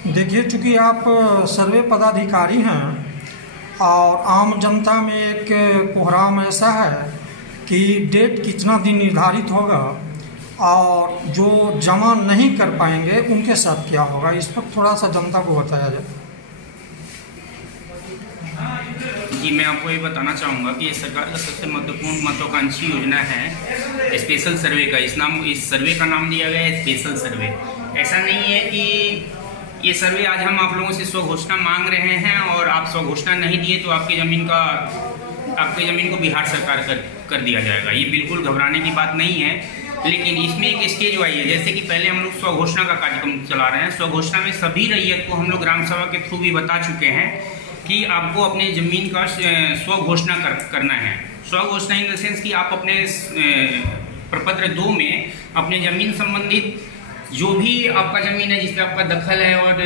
देखिए, चूँकि आप सर्वे पदाधिकारी हैं और आम जनता में एक कोहराम ऐसा है कि डेट कितना दिन निर्धारित होगा और जो जमा नहीं कर पाएंगे उनके साथ क्या होगा, इस पर थोड़ा सा जनता को बताया जाए। जी, मैं आपको ये बताना चाहूँगा कि ये सरकार का सबसे महत्वपूर्ण महत्वाकांक्षी योजना है स्पेशल सर्वे का। इस सर्वे का नाम दिया गया है स्पेशल सर्वे। ऐसा नहीं है कि ये सर्वे आज हम आप लोगों से स्वघोषणा मांग रहे हैं और आप स्वघोषणा नहीं दिए तो आपकी ज़मीन को बिहार सरकार कर दिया जाएगा। ये बिल्कुल घबराने की बात नहीं है, लेकिन इसमें एक स्टेज वाइज है। जैसे कि पहले हम लोग स्वघोषणा का कार्यक्रम चला रहे हैं। स्वघोषणा में सभी रैयत को हम लोग ग्राम सभा के थ्रू भी बता चुके हैं कि आपको अपने ज़मीन का स्वघोषणा करना है। स्वघोषणा इन द सेंस कि आप अपने प्रपत्र 2 में अपने ज़मीन संबंधित जो भी आपका ज़मीन है जिसमें आपका दखल है और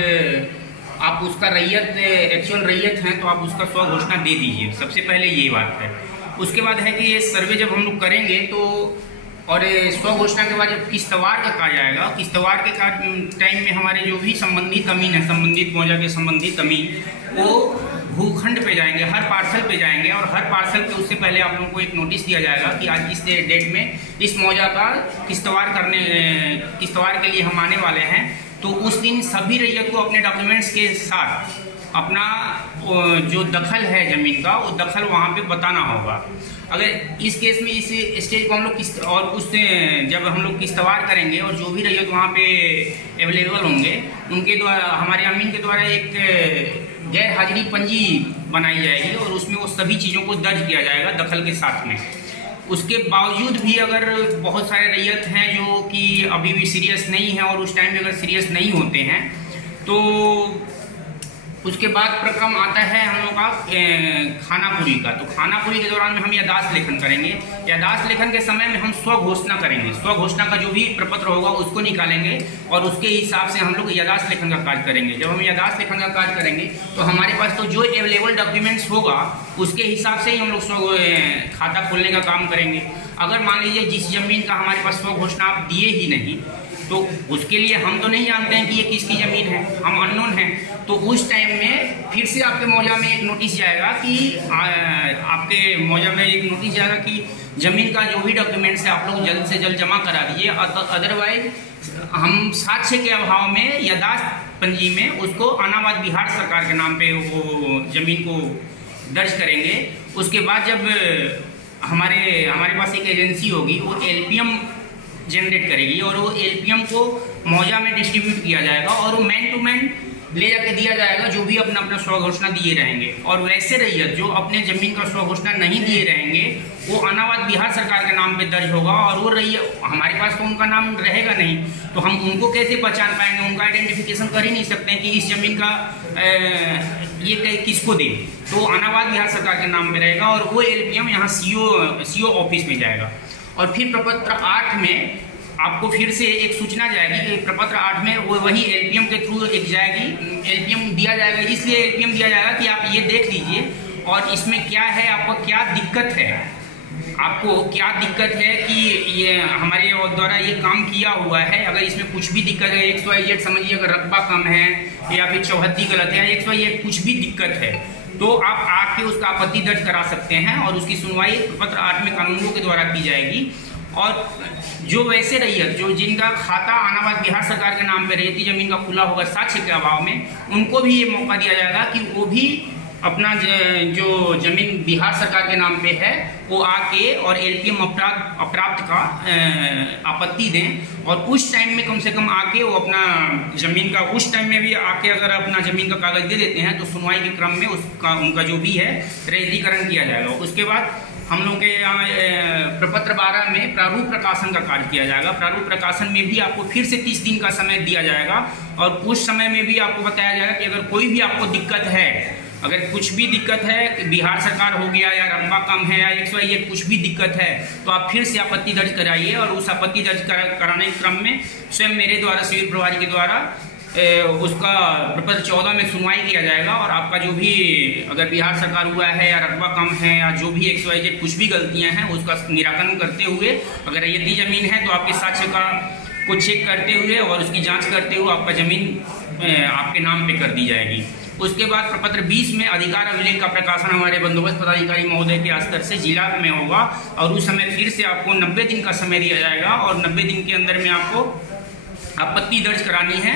आप उसका रैयत एक्चुअल रैयत हैं तो आप उसका स्वघोषणा दे दीजिए। सबसे पहले ये बात है। उसके बाद है कि ये सर्वे जब हम लोग करेंगे तो और स्वघोषणा के बाद जब किस्तवार का कार्य आएगा, किस्तवार के टाइम में हमारे जो भी संबंधित अमीन है, संबंधित मौजा के संबंधित अमीन वो भूखंड पे जाएंगे, हर पार्सल पे जाएंगे और हर पार्सल पे उससे पहले आप लोगों को एक नोटिस दिया जाएगा कि आज इस डेट में इस मौजा का किस्तवार के लिए हम आने वाले हैं। तो उस दिन सभी रैयत को अपने डॉक्यूमेंट्स के साथ अपना जो दखल है ज़मीन का वो दखल वहाँ पे बताना होगा। अगर इस केस में इस स्टेज को हम लोग और उस जब हम लोग किस्तवार करेंगे और जो भी रैयत वहाँ पे अवेलेबल होंगे उनके द्वारा हमारे अमीन के द्वारा एक गैर हाजिरी पंजी बनाई जाएगी और उसमें वो सभी चीज़ों को दर्ज किया जाएगा दखल के साथ में। उसके बावजूद भी अगर बहुत सारे रैयत हैं जो कि अभी भी सीरियस नहीं है और उस टाइम में अगर सीरियस नहीं होते हैं तो उसके बाद प्रक्रम आता है हम लोग का खानापुरी का। तो खानापुरी के दौरान में हम यादाश्त लेखन करेंगे। यादाश्त लेखन के समय में हम स्वघोषणा करेंगे। स्वघोषणा का जो भी प्रपत्र होगा उसको निकालेंगे और उसके हिसाब से हम लोग यादाश्त लेखन का कार्य करेंगे। जब हम यादाश्त लेखन का कार्य करेंगे तो हमारे पास तो जो अवेलेबल डॉक्यूमेंट्स होगा उसके हिसाब से ही हम लोग खाता खोलने का काम करेंगे। अगर मान लीजिए जिस जमीन का हमारे पास स्वघोषणा आप दिए ही नहीं तो उसके लिए हम तो नहीं जानते हैं कि ये किसकी ज़मीन है, हम अननोन हैं। तो उस टाइम में फिर से आपके मौजा में एक नोटिस जाएगा कि आपके मौजा में एक नोटिस जाएगा कि ज़मीन का जो भी डॉक्यूमेंट्स है आप लोग जल्द से जल्द जमा करा दीजिए। अदरवाइज हम साक्ष्य के अभाव में यादाश्त पंजी में उसको अनाबाद बिहार सरकार के नाम पे वो ज़मीन को दर्ज करेंगे। उसके बाद जब हमारे पास एक एजेंसी होगी वो LPM जनरेट करेगी और वो LPM को मौजा में डिस्ट्रीब्यूट किया जाएगा और वो मैन टू मैन ले जाके दिया जाएगा जो भी अपना अपना स्वघोषणा दिए रहेंगे। और वैसे रैयत जो अपने ज़मीन का स्वघोषणा नहीं दिए रहेंगे वो अनाबाद बिहार सरकार के नाम पे दर्ज होगा और वो रैयत हमारे पास तो उनका नाम रहेगा नहीं तो हम उनको कैसे पहचान पाएंगे, उनका आइडेंटिफिकेशन कर ही नहीं सकते हैं कि इस ज़मीन का ये किसको दे। तो अनाबाद बिहार सरकार के नाम पे रहेगा और वो LPM यहाँ CO ऑफिस में जाएगा। और फिर प्रपत्र 8 में आपको फिर से एक सूचना जाएगी कि प्रपत्र 8 में वो वही LPM के थ्रू एक जाएगी, LPM दिया जाएगा। इसलिए LPM दिया जाएगा कि आप ये देख लीजिए और इसमें क्या है, आपको क्या दिक्कत है, आपको क्या दिक्कत है कि ये हमारे द्वारा ये काम किया हुआ है। अगर इसमें कुछ भी दिक्कत है, XYZ समझिए, अगर रकबा कम है या फिर चौहद्दी गलत है या XYZ कुछ भी दिक्कत है तो आप आके उसका आपत्ति दर्ज करा सकते हैं और उसकी सुनवाई प्रपत्र 8 में कानूनों के द्वारा की जाएगी। और जो वैसे रैयत जो जिनका खाता अनाबाद बिहार सरकार के नाम पे रैयती जमीन का खुला होगा साक्ष्य के अभाव में, उनको भी ये मौका दिया जाएगा कि वो भी अपना जो जमीन बिहार सरकार के नाम पे है वो आके और LPM अप्राप्त का आपत्ति दें और उस टाइम में कम से कम आके वो अपना ज़मीन का उस टाइम में भी आके अगर अपना ज़मीन का कागज़ दे देते हैं तो सुनवाई के क्रम में उनका जो भी है रैयतीकरण किया जाएगा। उसके बाद हम लोग के यहाँ प्रपत्र 12 में प्रारूप प्रकाशन का कार्य किया जाएगा। प्रारूप प्रकाशन में भी आपको फिर से 30 दिन का समय दिया जाएगा और उस समय में भी आपको बताया जाएगा कि अगर कोई भी आपको दिक्कत है, अगर कुछ भी दिक्कत है, बिहार सरकार हो गया या रकबा कम है या XYZ कुछ भी दिक्कत है तो आप फिर से आपत्ति दर्ज कराइए और उस आपत्ति दर्ज कराने के क्रम में स्वयं मेरे द्वारा सिविल प्रभारी के द्वारा उसका प्रपत्र 14 में सुनवाई किया जाएगा और आपका जो भी अगर बिहार सरकार हुआ है या रकबा कम है या जो भी XYZ कुछ भी गलतियां हैं उसका निराकरण करते हुए, अगर रैयती ज़मीन है तो आपके साक्ष्य को चेक करते हुए और उसकी जांच करते हुए आपका ज़मीन आपके नाम पे कर दी जाएगी। उसके बाद प्रपत्र 20 में अधिकार अभिलेख का प्रकाशन हमारे बंदोबस्त पदाधिकारी महोदय के स्तर से जिला में होगा और उस समय फिर से आपको 90 दिन का समय दिया जाएगा और 90 दिन के अंदर में आपको आपत्ति दर्ज करानी है।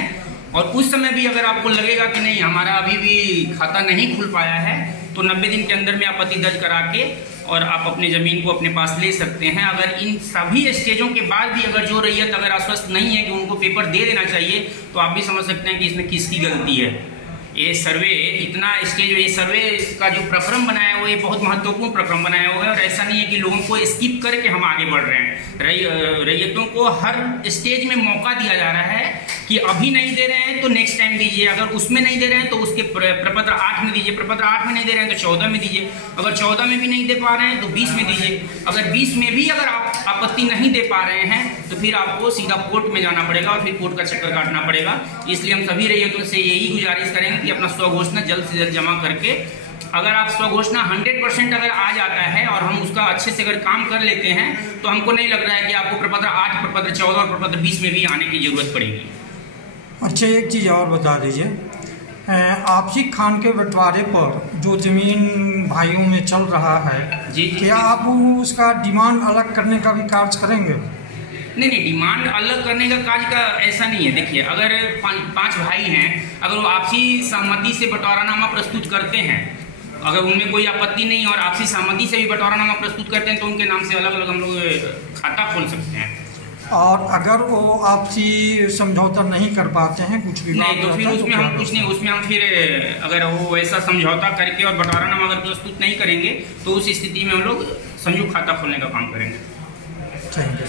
और उस समय भी अगर आपको लगेगा कि नहीं हमारा अभी भी खाता नहीं खुल पाया है तो 90 दिन के अंदर में आपत्ति दर्ज करा के और आप अपने ज़मीन को अपने पास ले सकते हैं। अगर इन सभी स्टेजों के बाद भी अगर जो रैयत अगर आश्वस्त नहीं है कि उनको पेपर दे देना चाहिए तो आप भी समझ सकते हैं कि इसमें किसकी गलती है। ये सर्वे इतना स्टेज, ये सर्वे का जो प्रक्रम बनाया हुआ है ये बहुत महत्वपूर्ण प्रक्रम बनाया हुआ है और ऐसा नहीं है कि लोगों को स्किप करके हम आगे बढ़ रहे हैं। रैयतों को हर स्टेज में मौका दिया जा रहा है कि अभी नहीं दे रहे हैं तो नेक्स्ट टाइम दीजिए, अगर उसमें नहीं दे रहे हैं तो उसके प्रपत्र 8 में दीजिए, प्रपत्र 8 में नहीं दे रहे हैं तो 14 में दीजिए, अगर 14 में भी नहीं दे पा रहे हैं तो 20 में दीजिए, अगर 20 में भी अगर आप आपत्ति नहीं दे पा रहे हैं तो फिर आपको सीधा कोर्ट में जाना पड़ेगा और फिर कोर्ट का चक्कर काटना पड़ेगा। इसलिए हम सभी रैयतों से यही गुजारिश करेंगे कि अपना स्वघोषणा जल्द से जल्द जमा करके, अगर आप स्वघोषणा 100% अगर आ जाता है और हम उसका अच्छे से अगर काम कर लेते हैं तो हमको नहीं लग रहा है कि आपको प्रपत्र 8, प्रपत्र 14 और प्रपत्र 20 में भी आने की जरूरत पड़ेगी। अच्छा, एक चीज़ और बता दीजिए, आपसी खान के बंटवारे पर जो ज़मीन भाइयों में चल रहा है जी, क्या आप उसका डिमांड अलग करने का भी कार्य करेंगे? नहीं, डिमांड अलग करने का कार्य का ऐसा नहीं है। देखिए, अगर 5 भाई हैं, अगर वो आपसी सहमति से बंटवारानामा प्रस्तुत करते हैं, अगर उनमें कोई आपत्ति नहीं और आपसी सहमति से भी बंटवारानामा प्रस्तुत करते हैं तो उनके नाम से अलग अलग हम लोग खाता खोल सकते हैं। और अगर वो आपसी समझौता नहीं कर पाते हैं, कुछ भी नहीं, तो फिर उसमें हम कुछ नहीं, उसमें हम फिर अगर वो ऐसा समझौता करके और बंटवारानामा अगर प्रस्तुत नहीं करेंगे तो उस स्थिति में हम लोग संयुक्त खाता खोलने का काम करेंगे। Thank you.